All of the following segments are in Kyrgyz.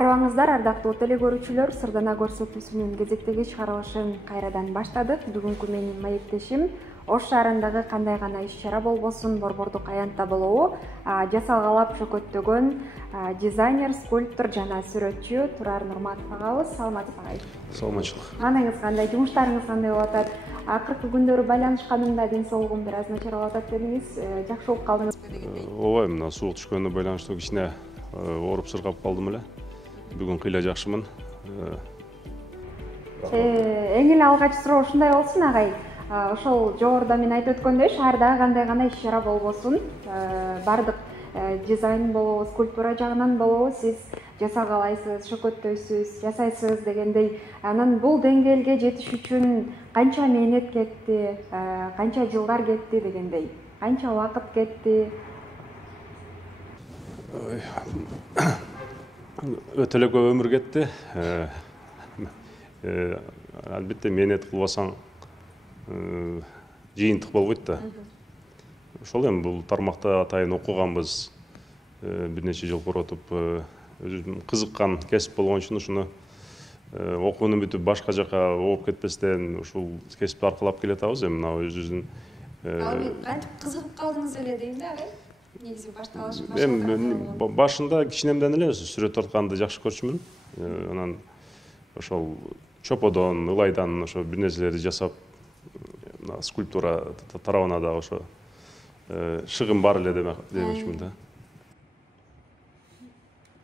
Арыбаңыздар, ардактуу теле көрүүчүлөр, Сырдана көрсөтүүсү менен кезектеги чыгарылышын кайрадан баштадык. Бүгүнкү менин маектешим Ош шаарындагы кандай гана иш-чара болбосун, борбордук аянтта болобу, жасалгалап чөкөттөгөн дизайнер, скульптор жана сүрөтчү Турар Нурматов агабыз. Саламатсыз агай. Саламатчылык. Анаңыз кандай, жумуштарыңыз кандай болуп атат? Акыркы күндөрү байланышканымда ден соолугум бир аз начарлап атат дедиңиз. Жакшы угуп калдыңызбы дегендей? Ооба, мына суук түшкөнүнө байланыштуу кичине ооруп сыргап калдым эле. Бүгүн кыйла жакшымын. Эң эле алгач суроо ушундай болсун агай. Ошол жогоруда мен айтып өткөндөй, шаардагы кандай гана иш-чара болбосун, бардык дизайн болобу, скульптура жагынан болобу, сиз жасагалайсыз, чөкөттөйсүз, жасайсыз дегендей. Анан бул деңгээлге жетиш үчүн канча мээнет кетти, канча жылдар кетти дегендей. Канча убакыт кетти? Өтө эле көп өмүр кетти. Албетте мээнет кылбасаң жыйынтык болбойт да. Ошол эми бул тармакта атайын окуганбыз. Бир нече жыл коротуп, өзүм кызыккан кесип болгон үчүн ушуну окууну бүтүп башка жака ооп кетпестен ушул кесипти аркылап келатабыз. Эми мына өзүбүздүн Кантип кызыгып калдыңыз эле дейм да, агай? Негизи Мен башында кичинемден эле сүрөт тартканды жакшы көрчүмүн. Анан ошол чоподон, ылайдан ошо бир нерселерди жасап, скульптура тарабына дагы ошо шыгым бар эле демекчимин да.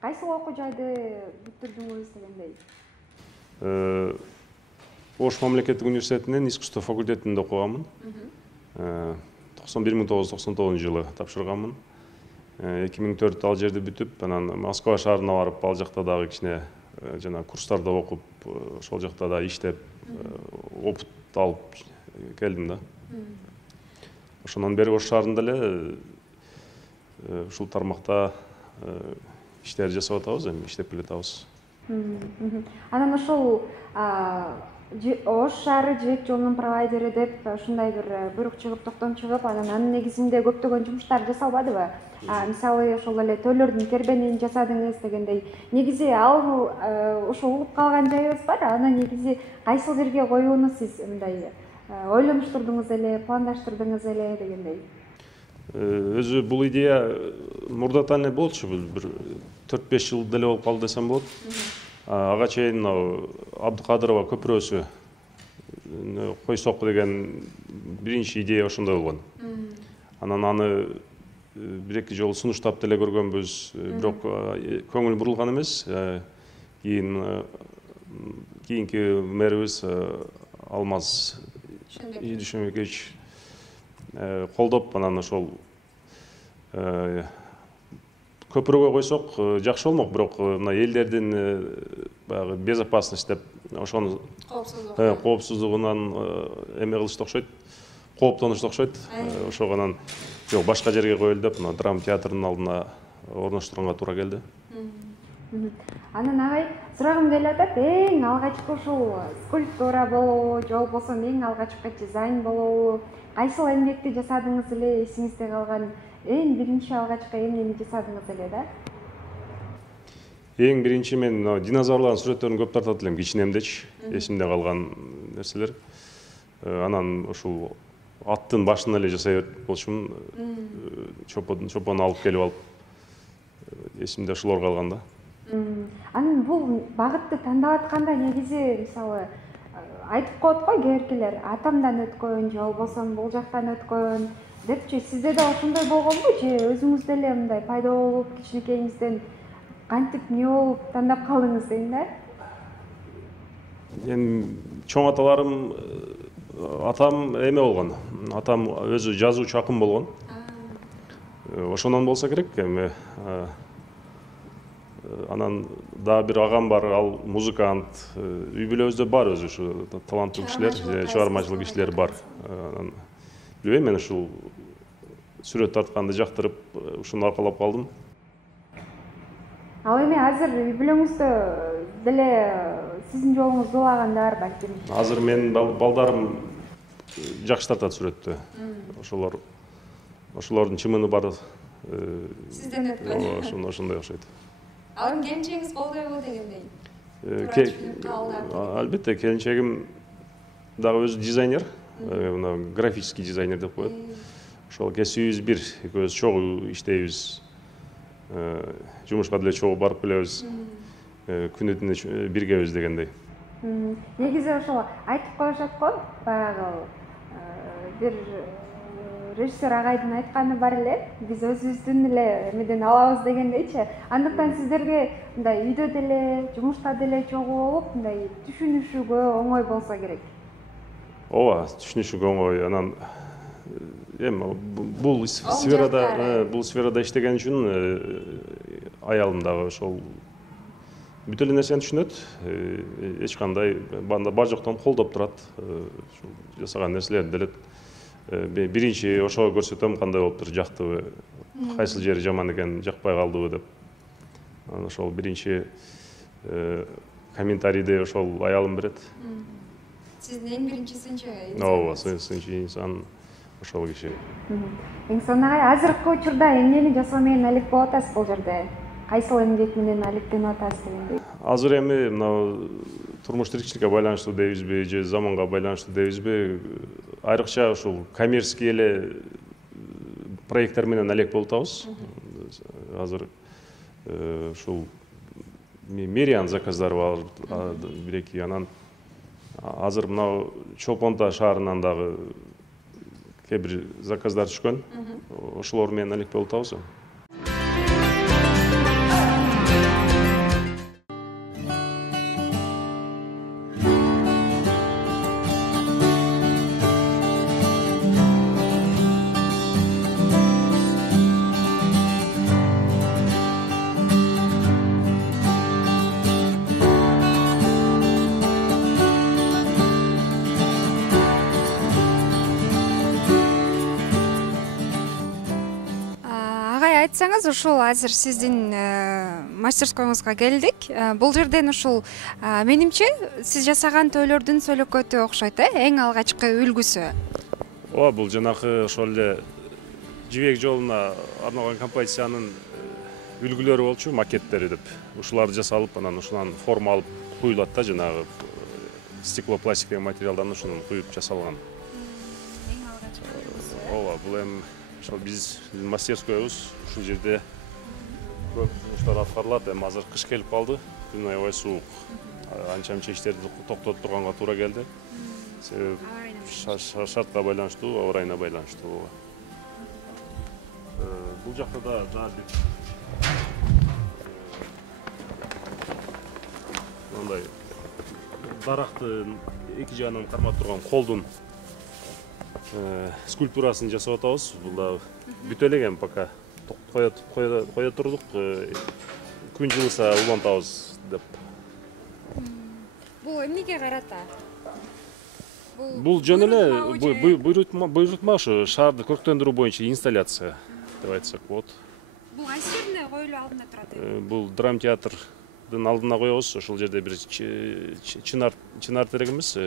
Кайсы окуу жайды бүттүрдүңүз дегендей? Ош мамлекеттик университетинин искусство факультетинде окуганмын. 1999 жылы тапшырганмын. 2004 ал жерди бүтүп, анан Москва шаарына барып, ал жакта дагы кичине жана курстарда окуп, ошол жакта да иштеп, опыт алып келдим да. Ошондон бери Ош шаарында эле ушул тармакта иштер жасап атабыз, эми иштеп келатабыз. Анан ошол Ош шаары жибек жолунун провайдери деп ушундай бир буйрук чыгып, токтом чыгып, анын негизинде көптөгөн жумуштар жасалбадыбы? Мисалы ошол эле төөлөрдүн кербенин жасадыңыз дегендей. Негизи ал ошо угуп калган жайыбыз бар. Аны негизи кайсыл жерге коюуну сиз мындай ойлонуштурдуңуз эле, пландаштырдыңыз эле дегендей? Өзү бул идея мурдатан эле болчу, бир 4-5 жыл деле болуп калды десем болот. Ага чейин Абдыкадырова көпүрөсү койсок деген биринчи идея ошондой болгон. Анан аны бир-эки жолу сунуштап деле көргөнбүз, бирок көңүл бурулган эмес. Кийинки мэрибиз Алмаз Дүйшөнбекович колдоп, анан ошол көпүрөгө койсок жакшы болмок, бирок мына элдердин баягы безопасность деп ошону коопсуздугунан эме кылышты окшойт, кооптонушту окшойт. Ошого анан жок, башка жерге коелу деп, мына драма театрынын алдына орноштурганга туура келди. Анан агай, сурагым келип атат, эң алгачкы ушул скульптура болобу, же болбосо эң алгачкы дизайн болобу, кайсыл эмгекти жасадыңыз эле, эсиңизде калган эң биринчи алгачкы эмнени жасадыңыз эле да? Эң биринчи мен динозаврлардын сүрөттөрүн көп тартат элем кичинемдечи, эсимде калган нерселер. Анан ушул аттын башын эле жасай болчумун. Чопон алып келип алып, эсимде ушулар калган да. Анан бул багытты тандап атканда негизи мисалы айтып коет го кээ-биркилер, атамдан өткөн же болбосо бул жактан өткөн депчи, сизде да ошондой болгонбу же өзүңүз деле мындай пайда болуп, кичинекейиңизден кантип эмне болуп тандап калдыңыз дейм да? Эми чоң аталарым, атам эме болгон. Атам өзү жазуучу, акын болгон. Ошондон болсо керек. Эми анан дагы бир агам бар, ал музыкант. Үй бүлөбүздө бар өзү ушу таланттуу кишилер, чыгармачылык кишилер бар. Билбейм, мен ушул сүрөт тартканды жактырып, ушуну аркалап калдым. Ал эми азыр үй бүлөңүздө деле сиздин жолуңуз булагандар балким? Азыр менин балдарым жакшы тартат сүрөттү. Ошолордун чымыны бар. Сизден өткөн. Ошондой окшойт. Ал келинчегиңиз колдойбу дегендей. Албетте, келинчегим дагы өзү дизайнер, мына графический дизайнер деп коет. Ошол кесибибиз бир, экөөбүз чогуу иштейбиз. Жумушка деле чогуу барып келебиз. Күнү түнү биргебиз дегендей. Негизи ошол айтып коюшат го, баягы бир режиссер агайдын айтканы бар эле, биз өзүбүздүн эле эмеден алабыз дегендейчи. Андыктан сиздерге мындай үйдө деле, жумушта деле чогуу болуп, мындай түшүнүшүгө оңой болсо керек. Ооба, түшүнүшүгө оңой. Анан эми бул сферада иштеген үчүн аялым дагы ошол бүт эле нерсени түшүнөт. Эч кандай бар жоктон колдоп турат. Ушул жасаган нерселерди делет. Биринчи ошого көрсөтөм, кандай болуптур, жактыбы, кайсыл жери жаман экен, жакпай калдыбы деп. Анан ошол биринчи комментарийди ошол аялым берет. Сиздин эң биринчи сынчы. Ооба, сынчы инсан ошол киши. Эң сонагай азыркы учурда эмнени жасоо менен алек болуп атасыз бул жерде? Кайсыл эмгек менен алектенип атасыз дегендей? Азыр эми мына турмуш тиричиликке байланыштуу дейбизби, же заманга байланыштуу дейбизби, айрыкча ушул коммерческий эле проекттер менен алек болуп атабыз. Азыр ушул мериан заказдар бар, бир-эки. Анан азыр мына Чолпон Ата шаарынан дагы кээ бир заказдар түшкөн. Ошолор менен алек болуп атабыз. Айтсаңыз, ушул азыр сиздин мастерскойуңузга келдик. Бул жерден ушул менимче сиз жасаган тойлордун сөйлөкөтү окшойт, эң алгачкы үлгүсү. Ооба, бул жанакы ошол эле жибек жолуна арналган композициянын үлгүлөрү болчу, макеттери деп. Ушулар жасалып, анан ушунан форма алып куюлат да, жанагы стеклопластик деген материалдан ушунун куюп жасалган. Эң алгачкы үлгүсү. Ооба, бул эми ошол биздин мастерскойбуз. Ушул жерде көп жумуштар аткарылат. Эми азыр кыш келип калды, күн аябай суук. Анча-мынча иштерди токтотуп турганга туура келди. Себеби шартка байланыштуу, аба ырайына байланыштуу. Бул жакта да дагы мындай даракты эки жагынан кармап турган колдун скульптурасын жасап атабыз. Бул да бүтө элек, эми пока кое турдук. Күн жылыса улантабыз деп. Бул эмнеге карата? Бул жөн эле буйрутма ушу шаарды көрктөндүрүү боюнча инсталляция деп айтсак болот. Бул кайсы жерде коюлуу алдында турат? Бул драм театрдын алдына коебуз. Ошол жерде бир чынар терек эмес,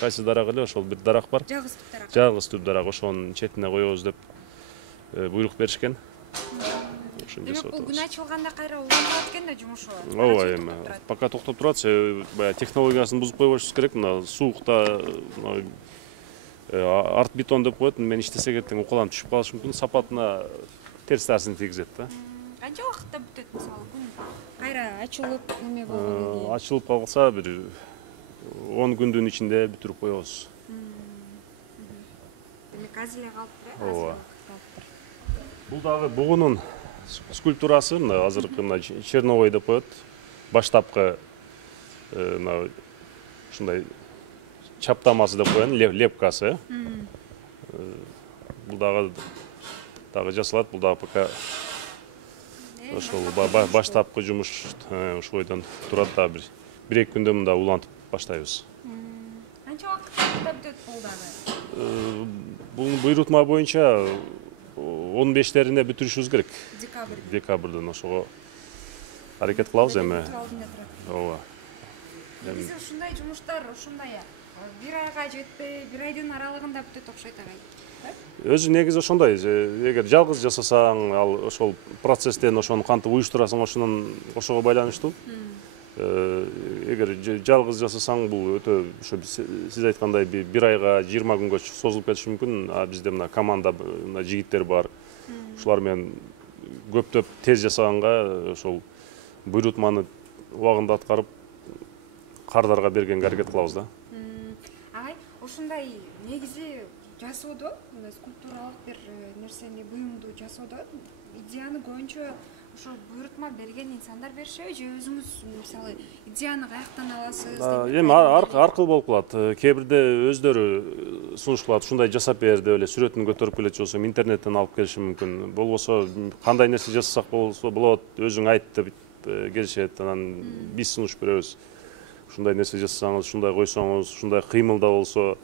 кайсы дарак эле, ошол бир дарак бар. Жалгыз түп дарак, ошонун четине коебуз деп буйрук беришкен. Демек, бул күн ачылганда кайра улантылат экен да жумушу. Ооба, эми пока токтоп турат, баягы технологиясын бузуп койбошубуз керек. Мына суукта арт бетон деп коет, мен иштесек эртең укаланып түшүп калышы мүмкүн, сапатына терс таасирин тийгизет да. Канча убакытта бүтөт, мисалы, күн кайра ачылып эме болгондон кийин? Ачылып калса бир 10 күндүн ичинде бүтүрүп коебуз. Демек, азыр эле калыптыр, Ооба. Бул дагы бугунун скульптурасы, мына азыркы мына черновой деп коет. Баштапкы мына ушундай чаптамасы деп коен, лепкасы. Бул дагы жасалат, бул дагы пока ошол баштапкы жумуш ушул бойдон турат, да бир-эки күндө мында улантып баштайбыз. Канча убакытта бүтөт бул дагы? Бул буйрутма боюнча 15-лерине бүтүрүшүбүз керек. Декабрдын ошого аракет кылабыз эми. Ооба. Негизи ушундай жумуштар ушундай бир айга жетпей, бир айдын аралыгында бүтөт окшойт агай. Өзү негизи ошондой. Эгер жалгыз жасасаң, ал ошол процесстен ошону кантип уюштурасың, ошого байланыштуу. Эгер жалгыз жасасаң, бул өтө ошо сиз айткандай бир айга 20 күнгө созулуп кетиши мүмкүн. А бизде мына команда жигиттер бар. Ушулар менен көптөп тез жасаганга ошол буйрутманы убагында аткарып кардарга бергенге аракет кылабыз да. Агай, ушундай негизи жасоодо, мындай скульптуралык бир нерсени, буюмду жасоодо идеяны көбүнчө ошо буйрутма берген инсандар беришеби, же өзүңүз мисалы идеяны каяктан аласыз? Эми аркылуу болуп калат. Кээ бирде өздөрү сунуш кылат, ушундай жасап бер деп эле сүрөтүн көтөрүп келечи болсом интернеттен алып келиши мүмкүн. Болбосо кандай нерсе жасасак болот, өзүң айт деп келишет. Анан биз сунуш беребиз. Ушундай нерсе жасасаңыз, ушундай койсоңуз, ушундай кыймылда болсо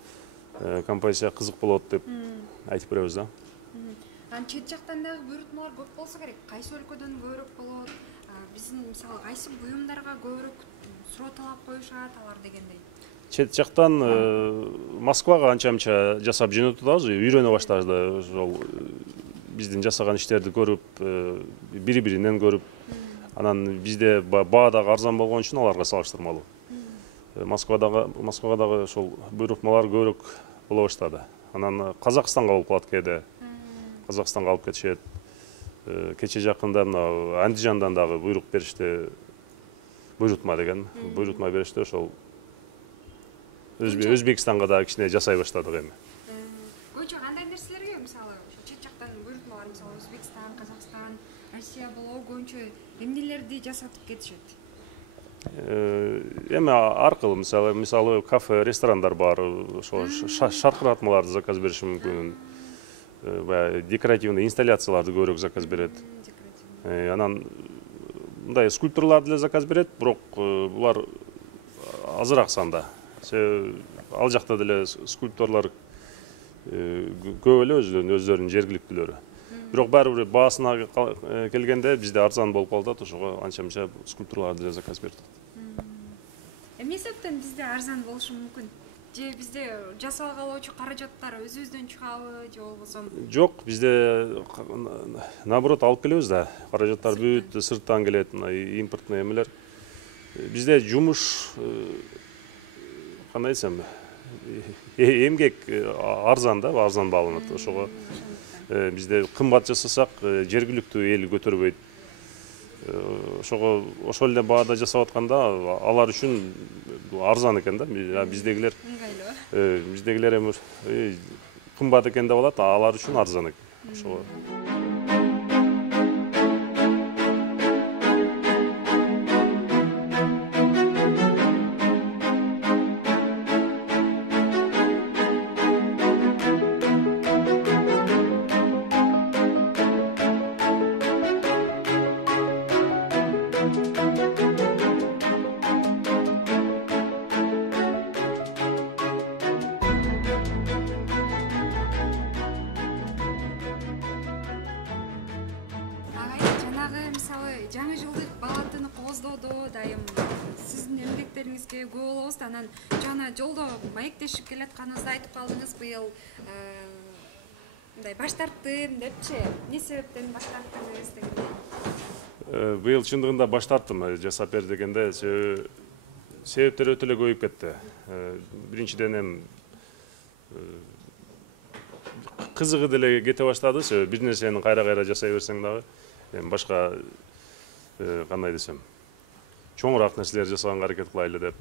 композиция кызык болот деп айтып беребиз да. Чет жактан дагы буйрутмалар көп болсо керек. Кайсы өлкөдөн көбүрөөк болот? Биздин мисалы кайсы буюмдарга көбүрөөк суроо талап коюшат алар дегендей. Чет жактан Москвага анча-мынча жасап жөнөтүп атабыз, үйрөнө баштады. Ошол биздин жасаган иштерди көрүп, бири-биринен көрүп, анан бизде баа дагы арзан болгон үчүн аларга салыштырмалуу. Москвага дагы ошол буйрутмалар көбүрөөк боло баштады. Анан Казакстанга болуп калат кээде. Казакстанга алып кетишет. Кече жакында мына Андижандан дагы буйрук беришти. Буйрутма деген. Буйрутма беришти, ошол Өзбекстанга дагы кичине жасай баштадык эми. Көбүнчө кандай нерселерге мисалы чет жактан буйрутмалар, мисалы Өзбекстан, Казакстан, Россия болобу көбүнчө эмнелерди жасатып кетишет? Эми аркылуу мисалы кафе, ресторандар бар, ошо шаркыратмаларды заказ бериши мүмкүн. Декоративный инсталляцияларды көбүрөөк заказ берет. Анан мындай скульптураларды деле заказ берет, бирок булар азыраак санда. Ал жакта деле скульпторлор көп эле өздөрүнүн жергиликтүүлөрү. Бирок баары бир баасына келгенде бизде арзан болуп калат, ошого анча-мынча скульптураларды деле заказ берет. Эмне себептен бизде арзан болушу мүмкүн? Же бизде жасап алуучу каражаттар өзүбүздөн чыгабы, же болбосо? Жок, бизде наоборот алып келебиз да. Каражаттар бүт сырттан келет, импортный эмелер. Бизде жумуш кандай десем, эмгек арзан да, арзан бааланат. Ошого бизде кымбат жасасак жергиликтүү эл көтөрбөйт. Ошого ошол эле баада жасап атканда алар үчүн арзан экен да. Биздегилер эми кымбат экен деп алат, алар үчүн арзан экен. Ошого жаңы жылдык баалантыны кооздоодо дайым сиздин эмгектериңизге күбө болобуз. Анан жана жолдо маектешип келатканыңызды айтып калдыңыз, быйыл мындай баш тарттым депчи. Эмне себептен баш тарттыңыз дегендей? Быйыл чындыгында баш тарттым жасап бер дегенде, себептер өтө эле көбөйүп кетти. Биринчиден эми кызыгы деле кете баштады. Бир нерсени кайра жасай берсең дагы эми башка кандай десем, чоңураак нерселер жасаганга аракет кылайлы деп.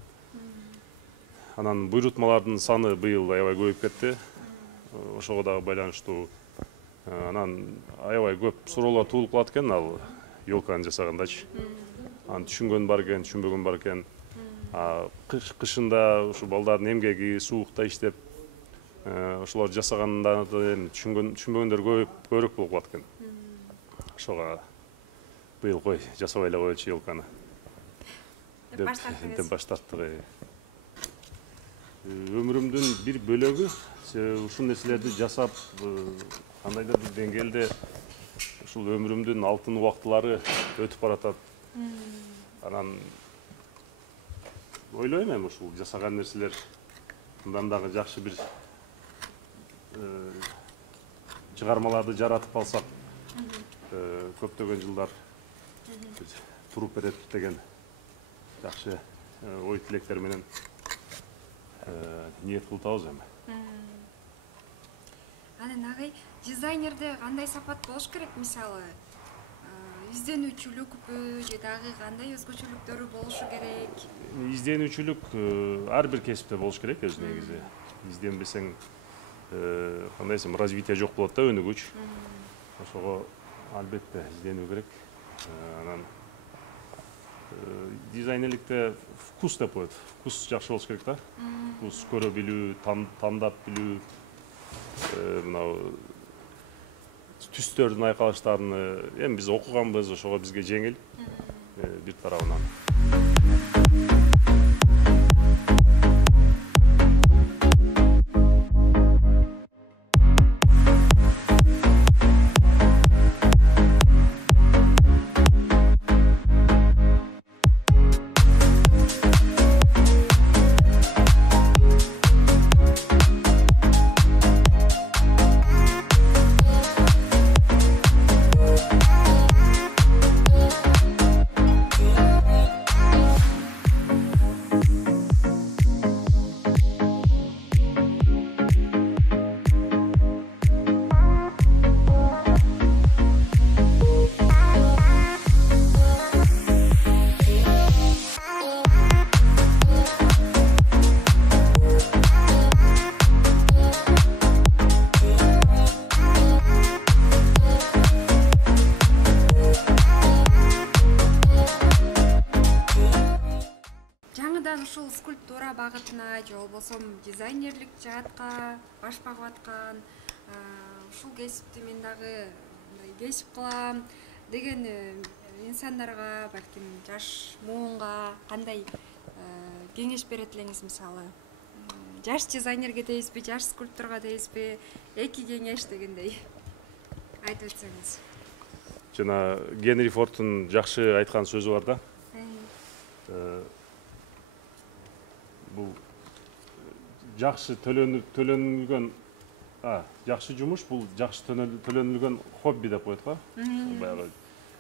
Анан буйрутмалардын саны быйыл аябай көбөйүп кетти. Ошого дагы байланыштуу. Анан аябай көп суроолор туулуп калат экен ал ёлканы жасагандачы. Анан түшүнгөн бар экен, түшүнбөгөн бар экен. Кышында ушу балдардын эмгеги суукта иштеп, ошолор жасаганда түшүнбөгөндөр көбүрөөк болуп калат экен. Ошого быйыл кой жасабай эле коелучу ёлканы деп баш тарттык. Өмүрүмдүн бир бөлөгү ушул нерселерди жасап кандайдыр бир деңгээлде ушул өмүрүмдүн алтын убактылары өтүп баратат. Анан ойлойм эми ушул жасаган нерселер мындан дагы жакшы бир чыгармаларды жаратып алсак, көптөгөн жылдар туруп берет деген жакшы ой тилектер менен ниет кылып атабыз эми. Анан агай дизайнерде кандай сапат болуш керек, мисалы изденүүчүлүкпү же дагы кандай өзгөчөлүктөрү болушу керек? Изденүүчүлүк ар бир кесипте болуш керек өзү негизи. Изденбесең кандай десем, развитие жок болот да, өнүгүч. Ошого албетте изденүү керек. Анан дизайнерликте вкус деп коет. Вкус жакшы болуш керек да. Вкус көрө билүү, тандап билүү, мынау түстөрдүн айкалыштарын эми биз окуганбыз, ошого бизге жеңил бир тарабынан. Ушул скульптура багытына же болбосо дизайнерлик жаатка баш багып аткан, ушул кесипти мен дагы кесип кылам деген инсандарга, балким жаш муунга кандай кеңеш берет элеңиз? Мисалы, жаш дизайнерге дейсизби, жаш скульпторго дейсизби, эки кеңеш дегендей айтып өтсөңүз. Жана Генри Фордтун жакшы айткан сөзү бар да. Бул жакшы төлөнүлгөн жакшы жумуш, бул жакшы төлөнүлгөн хобби деп коет го. Баягы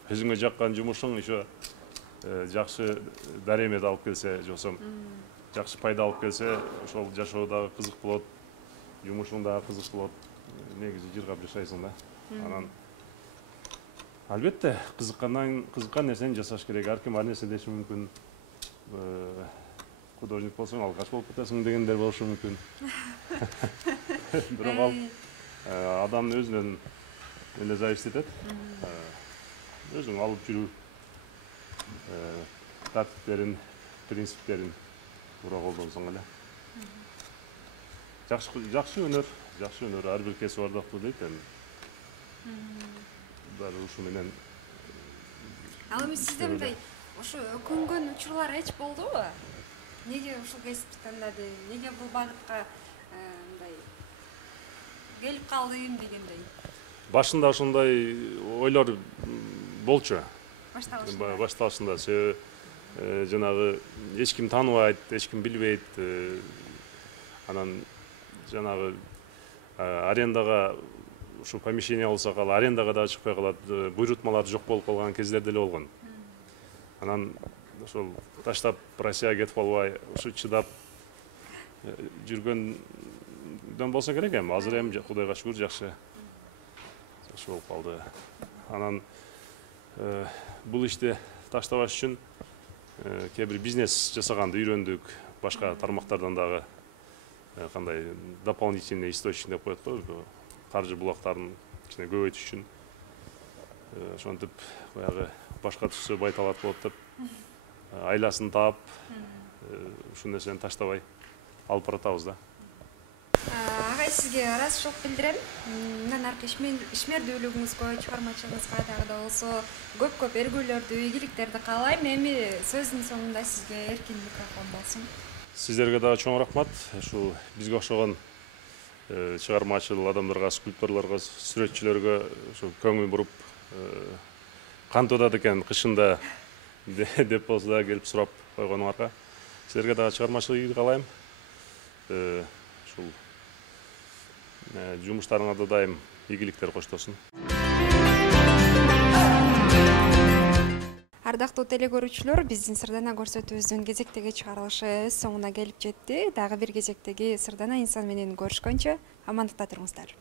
өзүңө жаккан жумушуң еще жакшы даремет алып келсе, жоксо жакшы пайда алып келсе, ошол жашоо дагы кызык болот, жумушуң дагы кызык болот. Негизи жыргап жашайсың да. Анан албетте кызыккан нерсени жасаш керек. Ар ким ар нерсе деши мүмкүн. Художник болсоң алкаш болуп кетесиң дегендер болушу мүмкүн. Бирок ал адамдын өзүнөн эле зависит этет. Өзүң алып жүрүү тартиптерин, принциптерин туура колдонсоң эле. Жакшы өнөр ар бир кесип ардактуу дейт эми. Дары ушу менен. Ал эми сизде мындай ошо өкүнгөн учурлар эч болдубу? Неге ушул кесипти тандады? Неге бул багытка мындай келип калдым дегендей? Башында ошондой ойлор болчу. Башталышында. Себеби жанагы эч ким тааныбайт, эч ким билбейт. Анан жанагы арендага ушу помещение алсак, ал арендага да чыкпай калат, буйрутмалар жок болуп калган кездер деле болгон. Анан ошол таштап Россияга кетип албай, ушу чыдап жүргөндөн болсо керек эми. Азыр эми Кудайга шүгүр жакшы болуп калды. Анан бул ишти таштабаш үчүн кээ бир бизнес жасаганды үйрөндүк. Башка тармактардан дагы кандай дополнительный источник деп коет го, каржы булактарын кичине көбөйтүш үчүн. Ошентип баягы башка түшсө байталат болот деп айласын таап, ушул нерсени таштабай алып баратабыз да. Агай, сизге ыраазычылык билдирем. Мындан аркы ишмердүүлүгүңүзгө, чыгармачылыгыңызга дагы да болсо көп эргүүлөрдү, ийгиликтерди каалайм. Эми сөздүн соңунда сизге эркин микрофон болсун. Сиздерге дагы чоң рахмат. Ушул бизге окшогон чыгармачыл адамдарга, скульпторлорго, сүрөтчүлөргө ушу көңүл буруп, кантип атат экен кышында деп болсо да келип сурап койгонуңарга силерге дагы чыгармачылык ийгилик каалайм. ушул жумуштарыңарда дайым ийгиликтер коштосун. Ардактуу теле көрүүчүлөр, биздин Сырдана көрсөтүүбүздүн кезектеги чыгарылышы соңуна келип жетти. Дагы бир кезектеги Сырдана инсан менен көрүшкөнчө амандыкта туруңуздар.